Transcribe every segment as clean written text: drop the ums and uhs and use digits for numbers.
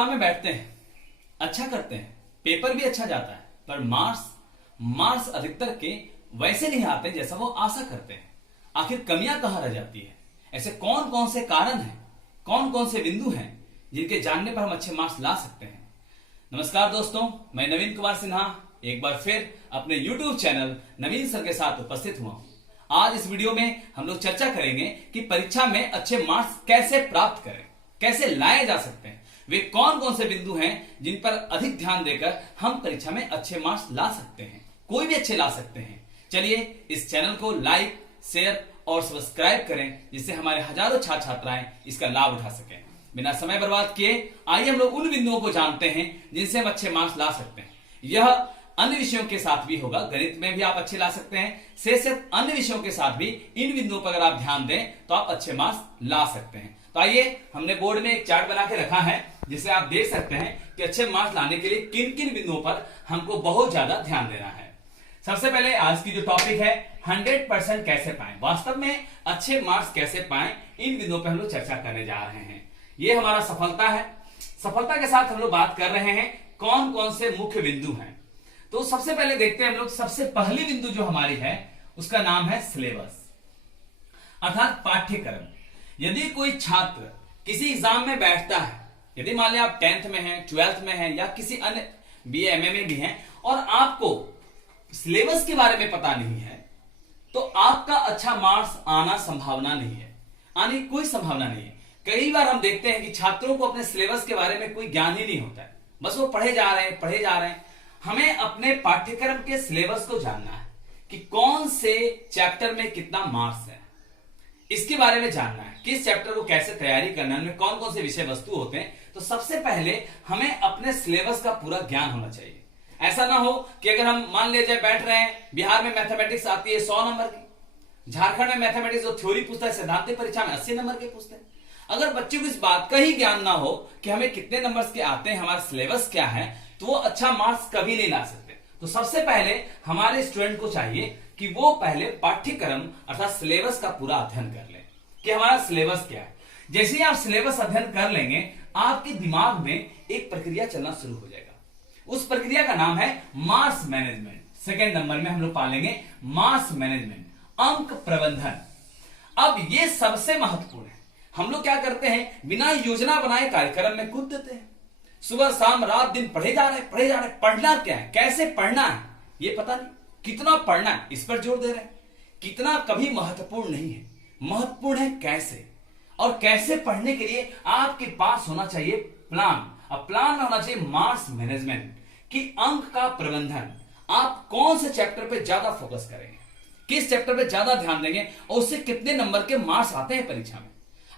Exam में बैठते हैं, अच्छा करते हैं, पेपर भी अच्छा जाता है, पर मार्क्स अधिकतर के वैसे नहीं आते जैसा वो आशा करते हैं। आखिर कमियां कहां रह जाती है? ऐसे कौन कौन से कारण हैं, कौन कौन से बिंदु हैं जिनके जानने पर हम अच्छे मार्क्स ला सकते हैं? नमस्कार दोस्तों, मैं नवीन कुमार सिन्हा एक बार फिर अपने YouTube चैनल नवीन सर के साथ उपस्थित हुआ हूं। आज इस वीडियो में हम लोग चर्चा करेंगे कि परीक्षा में अच्छे मार्क्स कैसे प्राप्त करें, कैसे लाए जा सकते हैं, वे कौन कौन से बिंदु हैं जिन पर अधिक ध्यान देकर हम परीक्षा में अच्छे मार्क्स ला सकते हैं, कोई भी अच्छे ला सकते हैं। चलिए इस चैनल को लाइक, शेयर और सब्सक्राइब करें, जिससे हमारे हजारों छात्र छात्राएं इसका लाभ उठा सकें। बिना समय बर्बाद किए आइए हम लोग उन बिंदुओं को जानते हैं जिनसे हम अच्छे मार्क्स ला सकते हैं। यह अन्य विषयों के साथ भी होगा, गणित में भी आप अच्छे ला सकते हैं, सिर्फ अन्य विषयों के साथ भी इन बिंदुओं पर अगर आप ध्यान दें तो आप अच्छे मार्क्स ला सकते हैं। तो आइए, हमने बोर्ड में एक चार्ट बना के रखा है जिसे आप देख सकते हैं कि अच्छे मार्क्स लाने के लिए किन किन बिंदुओं पर हमको बहुत ज्यादा ध्यान देना है। सबसे पहले आज की जो टॉपिक है 100% कैसे पाएं, वास्तव में अच्छे मार्क्स कैसे पाएं, इन बिंदुओं पर हम लोग चर्चा करने जा रहे हैं। ये हमारा सफलता है। सफलता के साथ हम लोग बात कर रहे हैं कौन कौन से मुख्य बिंदु हैं। तो सबसे पहले देखते हैं हम लोग, सबसे पहली बिंदु जो हमारी है उसका नाम है सिलेबस, अर्थात पाठ्यक्रम। यदि कोई छात्र किसी एग्जाम में बैठता है, यदि मान लिया आप 10th में हैं, 12th में हैं या किसी अन्य BA MA में भी हैं और आपको सिलेबस के बारे में पता नहीं है, तो आपका अच्छा मार्क्स आना संभावना नहीं है, आने की कोई संभावना नहीं है। कई बार हम देखते हैं कि छात्रों को अपने सिलेबस के बारे में कोई ज्ञान ही नहीं होता है, बस वो पढ़े जा रहे हैं। हमें अपने पाठ्यक्रम के सिलेबस को जानना है कि कौन से चैप्टर में कितना मार्क्स है, इसके बारे में जानना है, किस चैप्टर को कैसे तैयारी करना है, उनमें कौन कौन से विषय वस्तु होते हैं। तो सबसे पहले हमें अपने सिलेबस का पूरा ज्ञान होना चाहिए। ऐसा ना हो कि अगर हम मान ले जाए बैठ रहे हैं, बिहार में मैथमेटिक्स आती है 100 नंबर की, झारखंड में मैथमेटिक्स जो थ्योरी पूछता है सिद्धांतिक परीक्षा में 80 नंबर के पूछते हैं। अगर बच्चे को इस बात का ही ज्ञान ना हो कि हमें कितने नंबर्स के आते हैं, हमारा सिलेबस क्या है, तो वो अच्छा मार्क्स कभी नहीं ला सकते। तो सबसे पहले हमारे स्टूडेंट को चाहिए कि वो पहले पाठ्यक्रम अर्थात सिलेबस का पूरा अध्ययन कर ले कि हमारा सिलेबस क्या है। जैसे ही आप सिलेबस अध्ययन कर लेंगे, आपके दिमाग में एक प्रक्रिया चलना शुरू हो जाएगा। उस प्रक्रिया का नाम है मार्क्स मैनेजमेंट। सेकेंड नंबर में हम लोग पालेंगे मार्क्स मैनेजमेंट, अंक प्रबंधन। अब ये सबसे महत्वपूर्ण है। हम लोग क्या करते हैं, बिना योजना बनाए कार्यक्रम में कूद देते हैं। सुबह शाम रात दिन पढ़े जा रहे हैं। पढ़ना क्या है, कैसे पढ़ना है ये पता नहीं, कितना पढ़ना है इस पर जोर दे रहे हैं। कितना कभी महत्वपूर्ण नहीं है, महत्वपूर्ण है कैसे। और कैसे पढ़ने के लिए आपके पास होना चाहिए प्लान। अब प्लान में होना चाहिए मार्क्स मैनेजमेंट, कि अंक का प्रबंधन। आप कौन से चैप्टर पे ज्यादा फोकस करेंगे, किस चैप्टर पे ज्यादा ध्यान देंगे और उससे कितने नंबर के मार्क्स आते हैं परीक्षा में।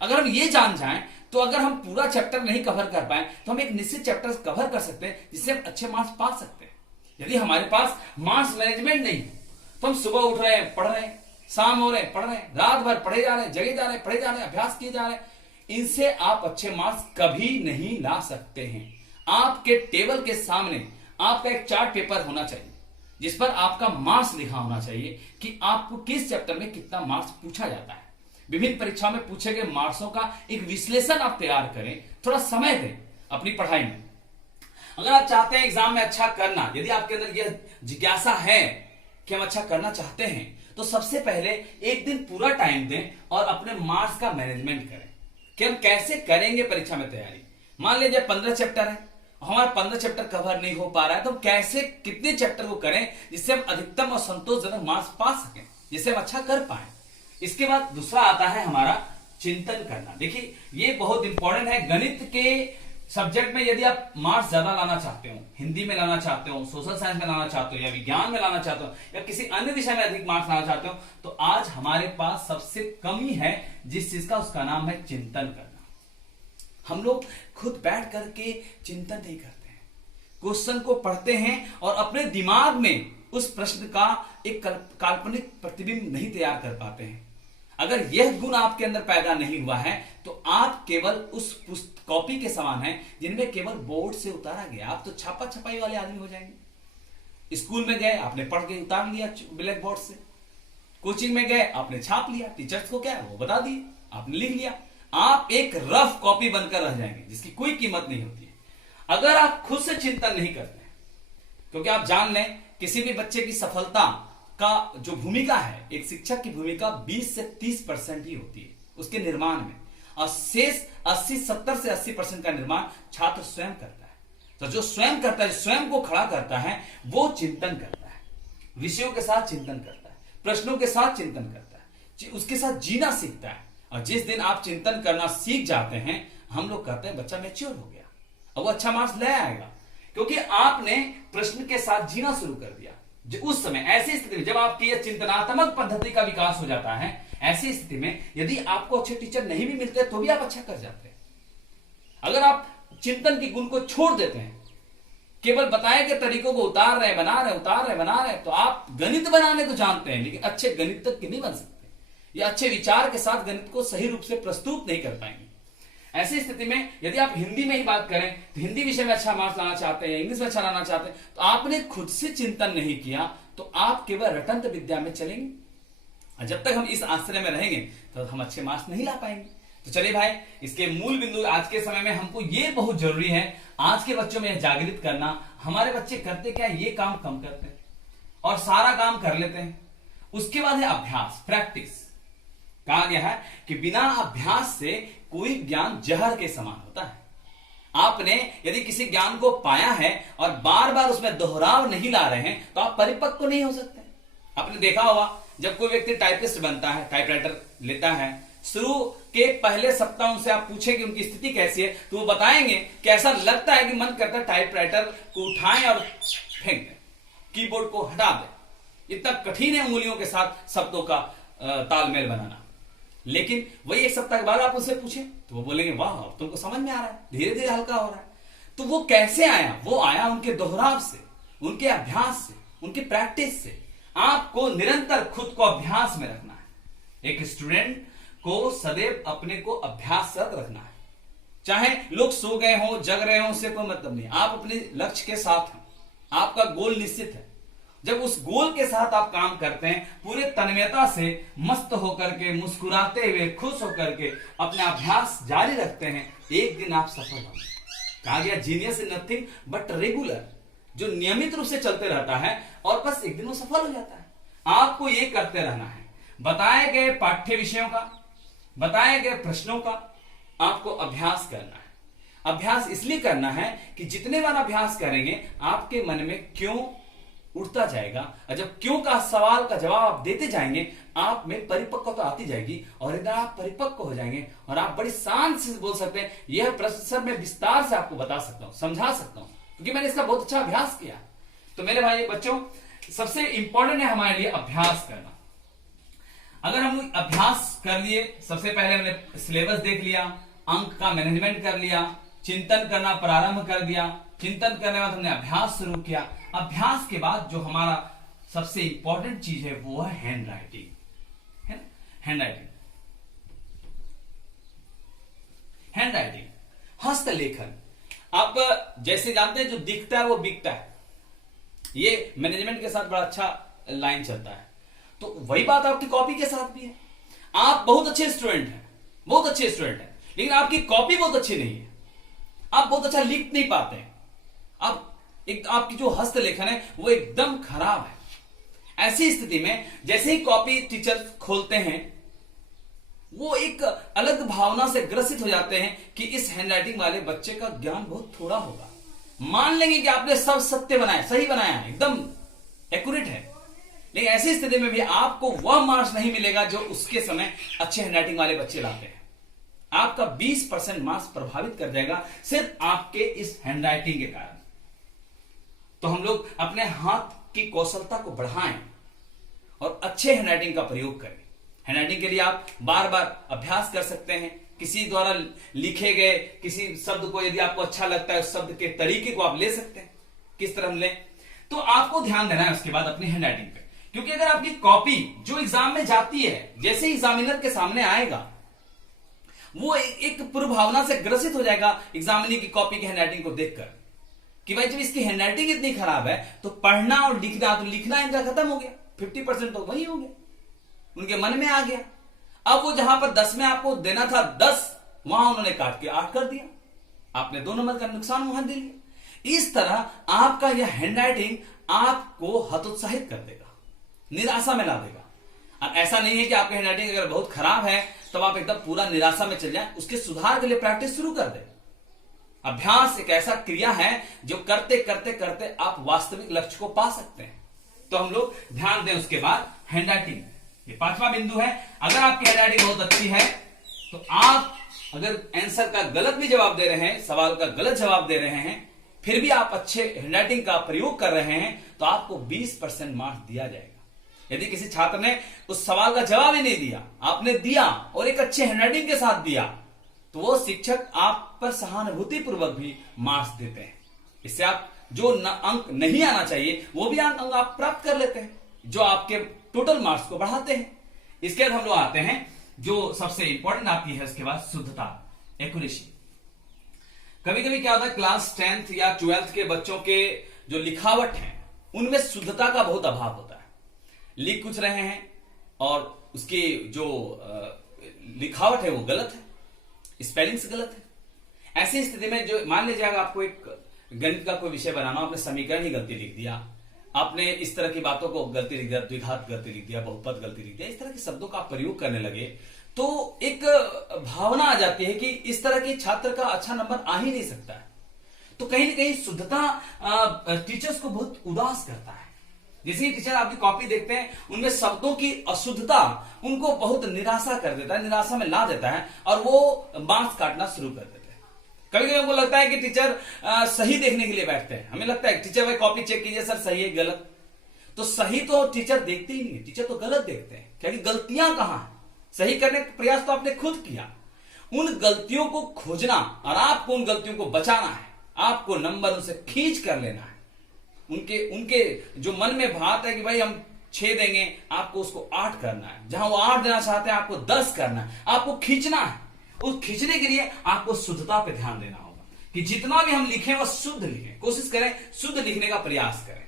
अगर हम ये जान जाएं तो अगर हम पूरा चैप्टर नहीं कवर कर पाए तो हम एक निश्चित चैप्टर कवर कर सकते हैं, जिससे हम अच्छे मार्क्स पा सकते हैं। यदि हमारे पास मार्क्स मैनेजमेंट नहीं है तो हम सुबह उठ रहे हैं, पढ़ रहे हैं, शाम हो रहे हैं, पढ़ रहे हैं, रात भर पढ़े जा रहे हैं, जगे जा रहे हैं, पढ़े जा रहे हैं, अभ्यास किए जा रहे हैं, इनसे आप अच्छे मार्क्स कभी नहीं ला सकते हैं। आपके टेबल के सामने आपका एक चार्ट पेपर होना चाहिए जिस पर आपका मार्क्स लिखा होना चाहिए कि आपको किस चैप्टर में कितना मार्क्स पूछा जाता है। विभिन्न परीक्षाओं में पूछे गए मार्क्सों का एक विश्लेषण आप तैयार करें, थोड़ा समय दें अपनी पढ़ाई में। अगर आप चाहते हैं एग्जाम में अच्छा करना, यदि आपके अंदर यह जिज्ञासा है कि हम अच्छा करना चाहते हैं, तो सबसे पहले एक दिन पूरा टाइम दें और अपने मार्क्स का मैनेजमेंट करें कि हम कैसे करेंगे परीक्षा में तैयारी। मान लीजिए 15 चैप्टर है, हमारा 15 चैप्टर कवर नहीं हो पा रहा है, तो कैसे कितने चैप्टर को करें जिससे हम अधिकतम और संतोषजनक मार्क्स पा सकें, जिससे हम अच्छा कर पाए। इसके बाद दूसरा आता है हमारा चिंतन करना। देखिए ये बहुत इंपॉर्टेंट है। गणित के सब्जेक्ट में यदि आप मार्क्स ज्यादा लाना चाहते हो, हिंदी में लाना चाहते हो, सोशल साइंस में लाना चाहते हो, या विज्ञान में लाना चाहते हो, या किसी अन्य विषय में अधिक मार्क्स लाना चाहते हो, तो आज हमारे पास सबसे कमी है जिस चीज का, उसका नाम है चिंतन करना। हम लोग खुद बैठ करके चिंतन नहीं करते हैं, क्वेश्चन को पढ़ते हैं और अपने दिमाग में उस प्रश्न का एक काल्पनिक प्रतिबिंब नहीं तैयार कर पाते हैं। अगर यह गुण आपके अंदर पैदा नहीं हुआ है तो आप केवल उस कॉपी के समान हैं जिनमें केवल बोर्ड से उतारा गया। आप तो छापा छपाई वाले आदमी हो जाएंगे। स्कूल में गए, आपने पढ़ के उतार लिया ब्लैक बोर्ड से, कोचिंग में गए, आपने छाप लिया, टीचर्स को क्या है वो बता दिए, आपने लिख लिया। आप एक रफ कॉपी बनकर रह जाएंगे जिसकी कोई कीमत नहीं होती है। अगर आप खुद से चिंतन नहीं करते, क्योंकि आप जान लें किसी भी बच्चे की सफलता का जो भूमिका है, एक शिक्षक की भूमिका 20 से 30% ही होती है उसके निर्माण में, और शेष 70 से 80% का निर्माण छात्र स्वयं करता है। तो जो स्वयं करता है, स्वयं को खड़ा करता है, वो चिंतन करता है, विषयों के साथ चिंतन करता है, प्रश्नों के साथ चिंतन करता है, उसके साथ जीना सीखता है। और जिस दिन आप चिंतन करना सीख जाते हैं, हम लोग कहते हैं बच्चा मैच्योर हो गया और वो अच्छा मार्क्स ले आएगा, क्योंकि आपने प्रश्न के साथ जीना शुरू कर दिया। उस समय ऐसी स्थिति में जब आपकी यह चिंतनात्मक पद्धति का विकास हो जाता है, ऐसी स्थिति में यदि आपको अच्छे टीचर नहीं भी मिलते तो भी आप अच्छा कर जाते हैं। अगर आप चिंतन के गुण को छोड़ देते हैं, केवल बताए गए तरीकों को उतार रहे बना रहे, तो आप गणित बनाने तो जानते हैं, लेकिन अच्छे गणितज्ञ नहीं बन सकते, या अच्छे विचार के साथ गणित को सही रूप से प्रस्तुत नहीं कर पाएंगे। ऐसी स्थिति में यदि आप हिंदी में ही बात करें तो हिंदी विषय में अच्छा मार्क्स लाना चाहते हैं, इंग्लिश में अच्छा लाना चाहते हैं, तो आपने खुद से चिंतन नहीं किया, तो आप केवल रटंत विद्या में चलेंगे, और जब तक हम इस आश्रय में रहेंगे तो हम अच्छे मार्क्स नहीं ला पाएंगे। तो चलिए भाई, इसके मूल बिंदु आज के समय में हमको ये बहुत जरूरी है आज के बच्चों में जागृत करना। हमारे बच्चे करते क्या, ये काम कम करते हैं और सारा काम कर लेते हैं। उसके बाद है अभ्यास, प्रैक्टिस। कहा गया है कि बिना अभ्यास से कोई ज्ञान जहर के समान होता है। आपने यदि किसी ज्ञान को पाया है और बार बार उसमें दोहराव नहीं ला रहे हैं, तो आप परिपक्व नहीं हो सकते। आपने देखा होगा जब कोई व्यक्ति टाइपिस्ट बनता है, टाइपराइटर लेता है, शुरू के पहले सप्ताह उनसे आप पूछें कि उनकी स्थिति कैसी है, तो वो बताएंगे कि ऐसा लगता है कि मन करता है टाइपराइटर को उठाएं और फेंक दें, कीबोर्ड को हटा दें। इतना कठिन है उंगलियों के साथ शब्दों का तालमेल बनाना। लेकिन वही एक सप्ताह के बाद आप उनसे पूछें तो वो बोलेंगे वाह, तुमको समझ में आ रहा है, धीरे धीरे हल्का हो रहा है। तो वो कैसे आया? वो आया उनके दोहराव से, उनके अभ्यास से, उनकी प्रैक्टिस से। आपको निरंतर खुद को अभ्यास में रखना है। एक स्टूडेंट को सदैव अपने को अभ्यासरत रखना है। चाहे लोग सो गए हो, जग रहे हो, उससे कोई मतलब नहीं। आप अपने लक्ष्य के साथ हैं, आपका गोल निश्चित है। जब उस गोल के साथ आप काम करते हैं, पूरे तन्मयता से, मस्त होकर के, मुस्कुराते हुए, खुश होकर के अपना अभ्यास जारी रखते हैं, एक दिन आप सफल होंगे। कहा गया genius is nothing but regular, जो नियमित रूप से चलते रहता है और बस एक दिन वो सफल हो जाता है। आपको ये करते रहना है। बताए गए पाठ्य विषयों का, बताए गए प्रश्नों का आपको अभ्यास करना है। अभ्यास इसलिए करना है कि जितने बार अभ्यास करेंगे आपके मन में क्यों उठता जाएगा, और जब क्यों का सवाल का जवाब आप देते जाएंगे, आप में परिपक्वता आती जाएगी, और इधर आप परिपक्व हो जाएंगे और आप बड़ी शान से बोल सकते हैं यह प्रश्न सर मैं विस्तार से आपको बता सकता हूं, समझा सकता हूं, क्योंकि मैंने इसका बहुत अच्छा अभ्यास किया। तो मेरे भाई बच्चों, सबसे इंपॉर्टेंट है हमारे लिए अभ्यास करना। अगर हम अभ्यास कर लिए, सबसे पहले हमने सिलेबस देख लिया, अंक का मैनेजमेंट कर लिया, चिंतन करना प्रारंभ कर दिया, चिंतन करने के बाद हमने अभ्यास शुरू किया। अभ्यास के बाद जो हमारा सबसे इंपॉर्टेंट चीज है वो है हैंड राइटिंग, है ना? हैंड राइटिंग, हैंड राइटिंग, हस्तलेखन। आप जैसे जानते हैं जो दिखता है वो बिकता है, ये मैनेजमेंट के साथ बड़ा अच्छा लाइन चलता है। तो वही बात आपकी कॉपी के साथ भी है। आप बहुत अच्छे स्टूडेंट हैं, बहुत अच्छे स्टूडेंट हैं, लेकिन आपकी कॉपी बहुत अच्छी नहीं है, आप बहुत अच्छा लिख नहीं पाते हैं, आपकी जो हस्तलेखन है वो एकदम खराब है। ऐसी स्थिति में जैसे ही कॉपी टीचर खोलते हैं, वो एक अलग भावना से ग्रसित हो जाते हैं कि इस हैंडराइटिंग वाले बच्चे का ज्ञान बहुत थोड़ा होगा। मान लेंगे कि आपने सब सत्य बनाया, सही बनाया है, एकदम एक्यूरेट है, लेकिन ऐसी स्थिति में भी आपको वह मार्क्स नहीं मिलेगा जो उसके समय अच्छे हैंडराइटिंग वाले बच्चे लाते हैं। आपका 20% मार्क्स प्रभावित कर जाएगा सिर्फ आपके इस हैंडराइटिंग के कारण। तो हम लोग अपने हाथ की कौशलता को बढ़ाएं और अच्छे हैंडराइटिंग का प्रयोग करें। हैंडराइटिंग के लिए आप बार बार अभ्यास कर सकते हैं। किसी द्वारा लिखे गए किसी शब्द को यदि आपको अच्छा लगता है, उस शब्द के तरीके को आप ले सकते हैं, किस तरह लें। तो आपको ध्यान देना है उसके बाद अपनी हैंडराइटिंग पे, क्योंकि अगर आपकी कॉपी जो एग्जाम में जाती है, जैसे ही एग्जामिनर के सामने आएगा, वो एक पूर्व भावना से ग्रसित हो जाएगा एग्जामिनर की कॉपी की हैंडराइटिंग को देखकर, कि भाई जब इसकी हैंडराइटिंग इतनी खराब है तो पढ़ना और लिखना, तो लिखना इनका खत्म हो गया, 50% तो वही हो गया, उनके मन में आ गया। अब वो जहां पर 10 में आपको देना था 10, वहां उन्होंने काट के 8 कर दिया। आपने 2 नंबर का नुकसान वहां दे लिया। इस तरह आपका यह हैंडराइटिंग आपको हतोत्साहित कर देगा, निराशा में ला देगा। और ऐसा नहीं है कि आपकी हैंडराइटिंग अगर बहुत खराब है तो आप एकदम पूरा निराशा में चल जाए, उसके सुधार के लिए प्रैक्टिस शुरू कर दें। अभ्यास एक ऐसा क्रिया है जो करते करते करते आप वास्तविक लक्ष्य को पा सकते हैं। तो हम लोग ध्यान दें। उसके बाद हैंडराइटिंग, ये 5वां बिंदु है। अगर आपकी हैंडराइटिंग बहुत अच्छी है तो आप अगर आंसर का गलत भी जवाब दे रहे हैं, सवाल का गलत जवाब दे रहे हैं, फिर भी आप अच्छे हैंडराइटिंग का प्रयोग कर रहे हैं, तो आपको 20% मार्क्स दिया जाएगा। यदि किसी छात्र ने उस सवाल का जवाब ही नहीं दिया, आपने दिया और एक अच्छे हैंडराइटिंग के साथ दिया, तो वो शिक्षक आप पर सहानुभूति पूर्वक भी मार्क्स देते हैं। इससे आप जो अंक नहीं आना चाहिए वो भी अंक आप प्राप्त कर लेते हैं, जो आपके टोटल मार्क्स को बढ़ाते हैं। इसके बाद हम लोग आते हैं जो सबसे इंपॉर्टेंट आती है, उसके बाद शुद्धता, एक्यूरेसी। कभी कभी क्या होता है, क्लास 10th या 12th के बच्चों के जो लिखावट है उनमें शुद्धता का बहुत अभाव होता है। लिख कुछ रहे हैं और उसकी जो लिखावट है वो गलत है, स्पेलिंग्स गलत है। ऐसी स्थिति में जो मान लीजिए अगर आपको एक गणित का कोई विषय बनाना, आपने समीकरण ही गलती लिख दिया, आपने इस तरह की बातों को गलती लिख दिया, द्विघात गलती लिख दिया, बहुपद गलती लिख दिया, इस तरह के शब्दों का प्रयोग करने लगे, तो एक भावना आ जाती है कि इस तरह के छात्र का अच्छा नंबर आ ही नहीं सकता है। तो कहीं ना कहीं शुद्धता टीचर्स को बहुत उदास करता है। जैसे ही टीचर आपकी कॉपी देखते हैं, उनमें शब्दों की अशुद्धता उनको बहुत निराशा कर देता है, निराशा में ला देता है और वो मार्क्स काटना शुरू कर देते हैं। कभी कभी हमको लगता है कि टीचर सही देखने के लिए बैठते हैं। हमें लगता है टीचर भाई कॉपी चेक कीजिए सर, सही है गलत। तो सही तो टीचर देखते ही नहीं, टीचर तो गलत देखते हैं। क्योंकि गलतियां कहां है, सही करने का प्रयास तो आपने खुद किया। उन गलतियों को खोजना और आपको उन गलतियों को बचाना है, आपको नंबर उनसे खींच कर लेना है। उनके जो मन में भात है कि भाई हम 6 देंगे, आपको उसको 8 करना है। जहां वो 8 देना चाहते हैं आपको 10 करना है, आपको खींचना है। उस खींचने के लिए आपको शुद्धता पे ध्यान देना होगा कि जितना भी हम लिखें वो शुद्ध लिखें। कोशिश करें शुद्ध लिखने का प्रयास करें,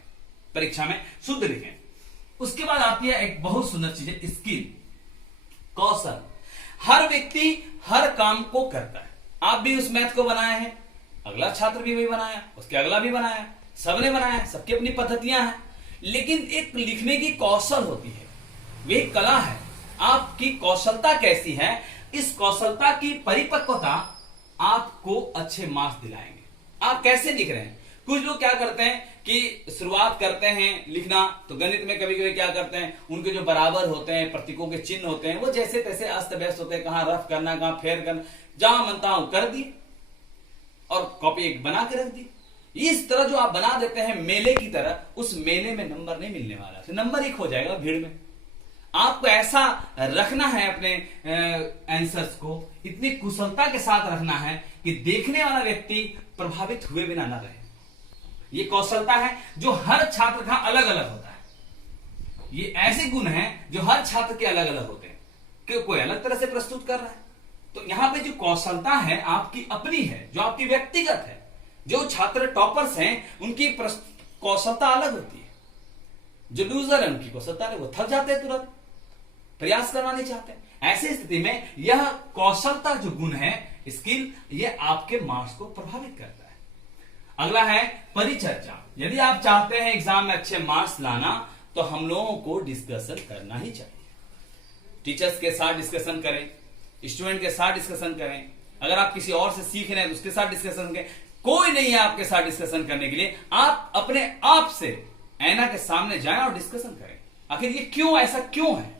परीक्षा में शुद्ध लिखें। उसके बाद आती है एक बहुत सुंदर चीज है, स्किल, कौशल। हर व्यक्ति हर काम को करता है। आप भी उस मैथ को बनाए हैं, अगला छात्र भी वही बनाया, उसके अगला भी बनाया, सबने बनाया, सबकी अपनी पद्धतियां हैं। लेकिन एक लिखने की कौशल होती है, वे कला है। आपकी कौशलता कैसी है, इस कौशलता की परिपक्वता आपको अच्छे मार्क्स दिलाएंगे। आप कैसे लिख रहे हैं। कुछ लोग क्या करते हैं कि शुरुआत करते हैं लिखना, तो गणित में कभी कभी क्या करते हैं, उनके जो बराबर होते हैं, प्रतीकों के चिन्ह होते हैं, वो जैसे तैसे अस्त व्यस्त होते हैं। कहां रफ करना, कहां फेर करना, जहां मनता हूं कर दिए और कॉपी एक बना के रख दी। इस तरह जो आप बना देते हैं मेले की तरह, उस मेले में नंबर नहीं मिलने वाला, तो नंबर 1 हो जाएगा भीड़ में। आपको ऐसा रखना है अपने आंसर्स को, इतनी कुशलता के साथ रखना है कि देखने वाला व्यक्ति प्रभावित हुए बिना ना रहे। ये कौशलता है जो हर छात्र का अलग अलग होता है। ये ऐसे गुण हैं जो हर छात्र के अलग अलग होते हैं, कि कोई अलग तरह से प्रस्तुत कर रहा है। तो यहां पे जो कौशलता है आपकी अपनी है, जो आपकी व्यक्तिगत है। जो छात्र टॉपर्स हैं उनकी कौशलता अलग होती है, जो लूजर है उनकी कौशलता है, वो थक जाते हैं, तुरंत प्रयास करना नहीं चाहते। ऐसी स्थिति में यह कौशलता जो गुण है, स्किल, ये आपके मार्क्स को प्रभावित करता है। अगला है परिचर्चा। यदि आप चाहते हैं एग्जाम में अच्छे मार्क्स लाना, तो हम लोगों को डिस्कशन करना ही चाहिए। टीचर्स के साथ डिस्कशन करें, स्टूडेंट के साथ डिस्कशन करें। अगर आप किसी और से सीख रहे हैं तो उसके साथ डिस्कशन करें। कोई नहीं है आपके साथ डिस्कशन करने के लिए, आप अपने आप से ऐना के सामने जाएं और डिस्कशन करें। आखिर ये क्यों, ऐसा क्यों है।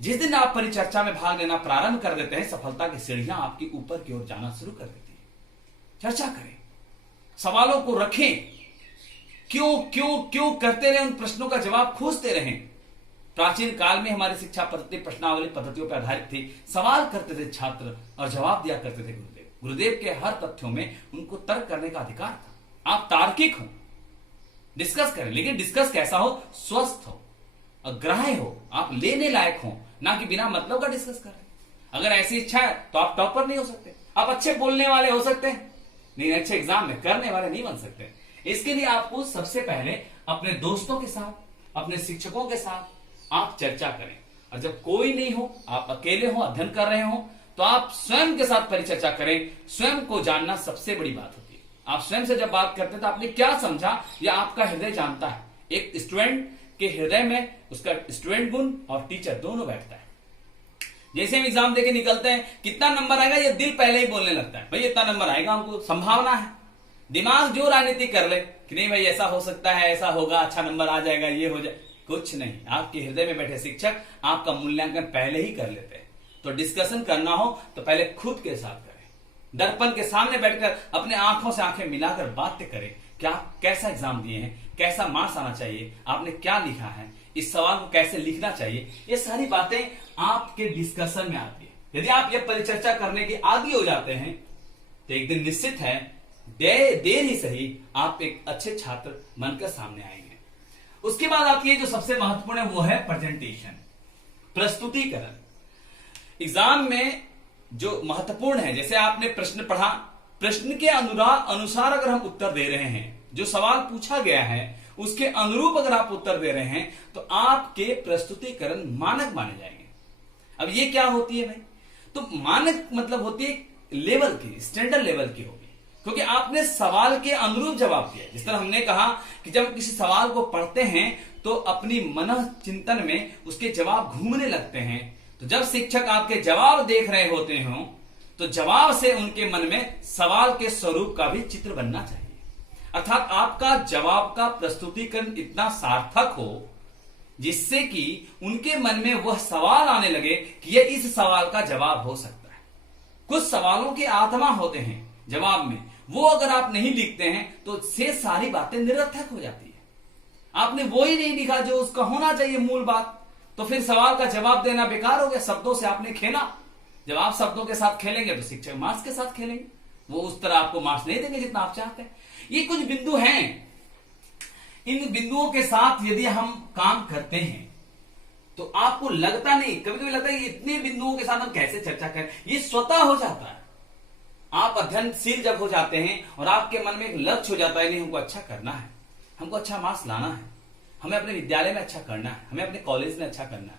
जिस दिन आप परिचर्चा में भाग लेना प्रारंभ कर देते हैं, सफलता की सीढ़ियां आपकी ऊपर की ओर जाना शुरू कर देती है। चर्चा करें, सवालों को रखें, क्यों क्यों क्यों करते रहे, उन प्रश्नों का जवाब खोजते रहें। प्राचीन काल में हमारी शिक्षा पद्धति प्रश्नावली पद्धतियों पर आधारित थी। सवाल करते थे छात्र और जवाब दिया करते थे गुरुदेव। गुरुदेव के हर तथ्यों में उनको तर्क करने का अधिकार था। आप तार्किक हो, डिस्कस करें, लेकिन डिस्कस कैसा हो, स्वस्थ हो, अग्राह्य हो, आप लेने लायक हो, ना कि बिना मतलब का डिस्कस कर रहे। अगर ऐसी इच्छा है तो आप टॉपर नहीं हो सकते। आप अच्छे बोलने वाले हो सकते हैं, नहीं अच्छे एग्जाम में करने वाले नहीं बन सकते। इसके लिए आपको सबसे पहले अपने दोस्तों के साथ, अपने शिक्षकों के साथ आप चर्चा करें। और जब कोई नहीं हो, आप अकेले हो, अध्ययन कर रहे हो, तो आप स्वयं के साथ परिचर्चा करें। स्वयं को जानना सबसे बड़ी बात होती है। आप स्वयं से जब बात करते हैं तो आपने क्या समझा या आपका हृदय जानता है। एक स्टूडेंट के हृदय में उसका स्टूडेंट गुण और टीचर दोनों बैठता है। जैसे हम एग्जाम देके निकलते हैं, कितना नंबर आएगा ये दिल पहले ही बोलने लगता है, भाई इतना नंबर आएगा, हमको संभावना है। दिमाग जो राजनीति कर ले कि नहीं भाई ऐसा हो सकता है, ऐसा होगा, अच्छा नंबर आ जाएगा, ये हो जाए, कुछ नहीं। आपके हृदय में बैठे शिक्षक आपका मूल्यांकन पहले ही कर लेते हैं। तो डिस्कशन करना हो तो पहले खुद के साथ करें, दर्पण के सामने बैठकर अपने आंखों से आंखें मिलाकर बातें करें कि आप कैसा एग्जाम दिए हैं, कैसा मार्क्स आना चाहिए, आपने क्या लिखा है, इस सवाल को कैसे लिखना चाहिए। ये सारी बातें आपके डिस्कशन में आती है। यदि आप ये परिचर्चा करने के आदी हो जाते हैं तो एक दिन निश्चित है, देर ही सही, आप एक अच्छे छात्र बनकर सामने आएंगे। उसके बाद आती है जो सबसे महत्वपूर्ण है, वो है प्रेजेंटेशन, प्रस्तुतिकरण। एग्जाम में जो महत्वपूर्ण है, जैसे आपने प्रश्न पढ़ा, प्रश्न के अनुसार अगर हम उत्तर दे रहे हैं, जो सवाल पूछा गया है उसके अनुरूप अगर आप उत्तर दे रहे हैं तो आपके प्रस्तुतिकरण मानक माने जाएंगे। अब ये क्या होती है भाई? तो मानक मतलब होती है लेवल की, स्टैंडर्ड लेवल की होगी, क्योंकि आपने सवाल के अनुरूप जवाब दिया। जिस तरह हमने कहा कि जब किसी सवाल को पढ़ते हैं तो अपनी मन चिंतन में उसके जवाब घूमने लगते हैं। तो जब शिक्षक आपके जवाब देख रहे होते हो तो जवाब से उनके मन में सवाल के स्वरूप का भी चित्र बनना चाहिए। अर्थात आपका जवाब का प्रस्तुतिकरण इतना सार्थक हो जिससे कि उनके मन में वह सवाल आने लगे कि यह इस सवाल का जवाब हो सकता है। कुछ सवालों के आत्मा होते हैं जवाब में, वो अगर आप नहीं लिखते हैं तो से सारी बातें निरर्थक हो जाती है। आपने वो ही नहीं लिखा जो उसका होना चाहिए मूल बात, तो फिर सवाल का जवाब देना बेकार हो गया। शब्दों से आपने खेला, जब आप शब्दों के साथ खेलेंगे तो शिक्षक मार्क्स के साथ खेलेंगे, वो उस तरह आपको मार्क्स नहीं देंगे जितना आप चाहते हैं। ये कुछ बिंदु हैं, इन बिंदुओं के साथ यदि हम काम करते हैं तो आपको लगता नहीं, कभी कभी लगता है कि इतने बिंदुओं के साथ हम कैसे चर्चा करें, ये स्वतः हो जाता है। आप अध्ययनशील जब हो जाते हैं और आपके मन में एक लक्ष्य हो जाता है, नहीं हमको अच्छा करना है, हमको अच्छा मार्क्स लाना है, हमें अपने विद्यालय में अच्छा करना है, हमें अपने कॉलेज में अच्छा करना है,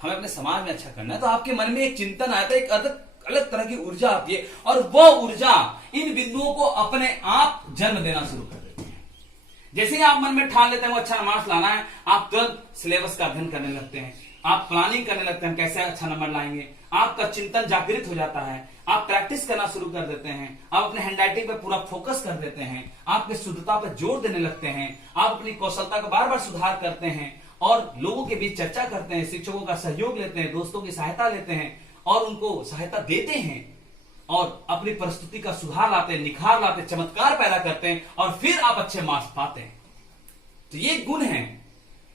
हमें अपने समाज में अच्छा करना है, तो आपके मन में एक चिंतन आता है, एक अलग तरह की ऊर्जा आती है और वो ऊर्जा इन बिंदुओं को अपने आप जन्म देना शुरू कर देती है। जैसे ही आप मन में ठान लेते हैं वो अच्छा मार्क्स लाना है, आप तुरंत सिलेबस का अध्ययन करने लगते हैं, आप प्लानिंग करने लगते हैं कैसे अच्छा नंबर लाएंगे, आपका चिंतन जागृत हो जाता है, आप प्रैक्टिस करना शुरू कर देते हैं, आप अपने हैंडराइटिंग पे पूरा फोकस कर देते हैं, आपकी शुद्धता पर जोर देने लगते हैं, आप अपनी कौशलता का बार बार सुधार करते हैं और लोगों के बीच चर्चा करते हैं, शिक्षकों का सहयोग लेते हैं, दोस्तों की सहायता लेते हैं और उनको सहायता देते हैं और अपनी परिस्थिति का सुधार लाते हैं, निखार लाते हैं, चमत्कार पैदा करते हैं और फिर आप अच्छे मार्क्स पाते हैं। तो ये गुण हैं,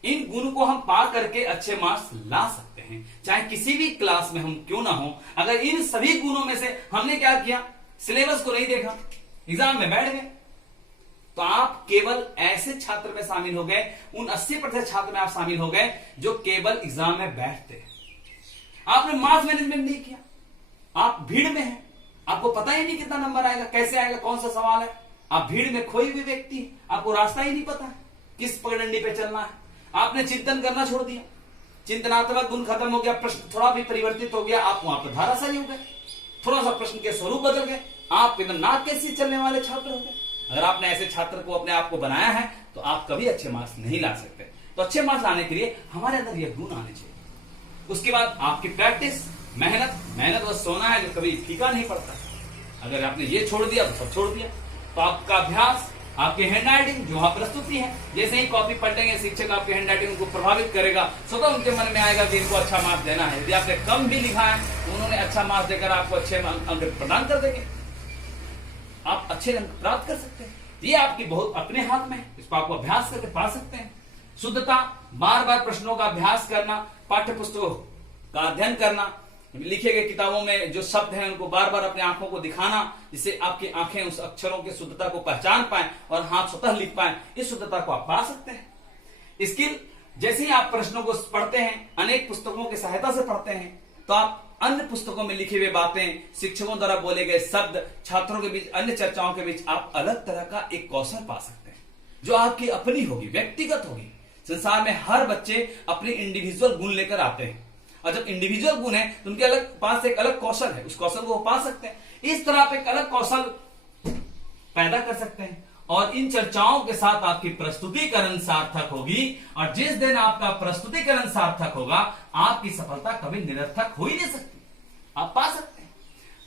इन गुण को हम पा करके अच्छे मार्क्स ला सकते हैं, चाहे किसी भी क्लास में हम क्यों ना हो। अगर इन सभी गुणों में से हमने क्या किया, सिलेबस को नहीं देखा, एग्जाम में बैठ गए, तो आप केवल ऐसे छात्र में शामिल हो गए, उन 80% छात्र में आप शामिल हो गए जो केवल एग्जाम में बैठते हैं। आपने मार्क्स मैनेजमेंट नहीं किया, आप भीड़ में हैं, आपको पता ही नहीं कितना नंबर आएगा, कैसे आएगा, कौन सा सवाल है, आप भीड़ में खोई हुई व्यक्ति हैं, आपको रास्ता ही नहीं पता है किस पगडंडी पे चलना है। आपने चिंतन करना छोड़ दिया, चिंतनात्मक गुण खत्म हो गया, प्रश्न थोड़ा भी परिवर्तित हो गया, आप वहां पर धाराशायी हो गए, थोड़ा सा प्रश्न के स्वरूप बदल गए, आप एकदम नाक के सीधे चलने वाले छात्र हो गए। अगर आपने ऐसे छात्र को अपने आप को बनाया है तो आप कभी अच्छे मार्क्स नहीं ला सकते। तो अच्छे मार्क्स लाने के लिए हमारे अंदर यह गुण आने चाहिए। उसके बाद आपकी प्रैक्टिस, मेहनत बस सोना है जो कभी फीका नहीं पड़ता। अगर आपने ये छोड़ दिया तो सब छोड़ दिया। तो आपका अभ्यास, आपकी हैंडराइटिंग जो वहां प्रस्तुति है, जैसे ही कॉपी पलटेंगे शिक्षक आपकी हैंडराइटिंग को प्रभावित करेगा, स्वतः उनके मन में आएगा कि इनको अच्छा मार्क्स देना है। यदि आपने कम भी लिखा है तो उन्होंने अच्छा मार्क्स देकर आपको अच्छे अंक प्रदान कर देंगे, आप अच्छे अंक प्राप्त कर सकते हैं। ये आपकी बहुत अपने हाथ में है, इसको आपको अभ्यास करके पा सकते हैं। शुद्धता, बार बार प्रश्नों का अभ्यास करना, पाठ्य पुस्तकों का अध्ययन करना, लिखे गए किताबों में जो शब्द हैं उनको बार बार अपने आंखों को दिखाना, जिससे आपकी आंखें उस अक्षरों की शुद्धता को पहचान पाए और हाथ स्वतः लिख पाए, इस शुद्धता को आप पा सकते हैं। स्किल, जैसे ही आप प्रश्नों को पढ़ते हैं, अनेक पुस्तकों की सहायता से पढ़ते हैं, तो आप अन्य पुस्तकों में लिखी हुई बातें, शिक्षकों द्वारा बोले गए शब्द, छात्रों के बीच अन्य चर्चाओं के बीच आप अलग तरह का एक कौशल पा सकते हैं जो आपकी अपनी होगी, व्यक्तिगत होगी। संसार में हर बच्चे अपने इंडिविजुअल गुण लेकर आते हैं। और जब इंडिविजुअल गुण है तो उनके अलग पास एक अलग कौशल है, उस कौशल को वो पा सकते हैं। इस तरह आप एक अलग कौशल पैदा कर सकते हैं और इन चर्चाओं के साथ आपकी प्रस्तुतिकरण सार्थक होगी और जिस दिन आपका प्रस्तुतिकरण सार्थक होगा आपकी सफलता कभी निरर्थक हो ही नहीं सकती, आप पा सकते हैं।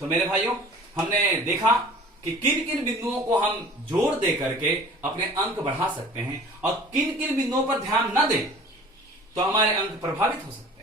तो मेरे भाइयों, हमने देखा कि किन किन बिंदुओं को हम जोर दे करके अपने अंक बढ़ा सकते हैं और किन किन बिंदुओं पर ध्यान न दें तो हमारे अंक प्रभावित हो सकते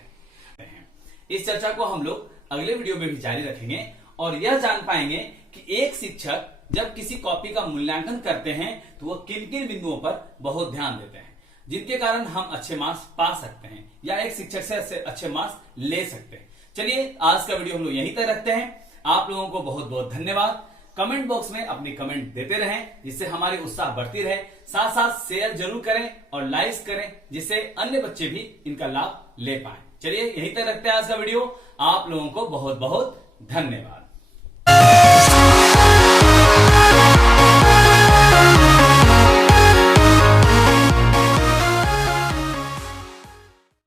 हैं। इस चर्चा को हम लोग अगले वीडियो में भी जारी रखेंगे और यह जान पाएंगे कि एक शिक्षक जब किसी कॉपी का मूल्यांकन करते हैं तो वह किन किन बिंदुओं पर बहुत ध्यान देते हैं जिनके कारण हम अच्छे मार्क्स पा सकते हैं या एक शिक्षक से अच्छे मार्क्स ले सकते हैं। चलिए, आज का वीडियो हम लोग यहीं तक रखते हैं। आप लोगों को बहुत बहुत धन्यवाद। कमेंट बॉक्स में अपनी कमेंट देते रहें जिससे हमारी उत्साह बढ़ती रहे। साथ साथ शेयर जरूर करें और लाइक करें जिससे अन्य बच्चे भी इनका लाभ ले पाए। चलिए, यहीं तक रखते हैं आज का वीडियो। आप लोगों को बहुत बहुत धन्यवाद।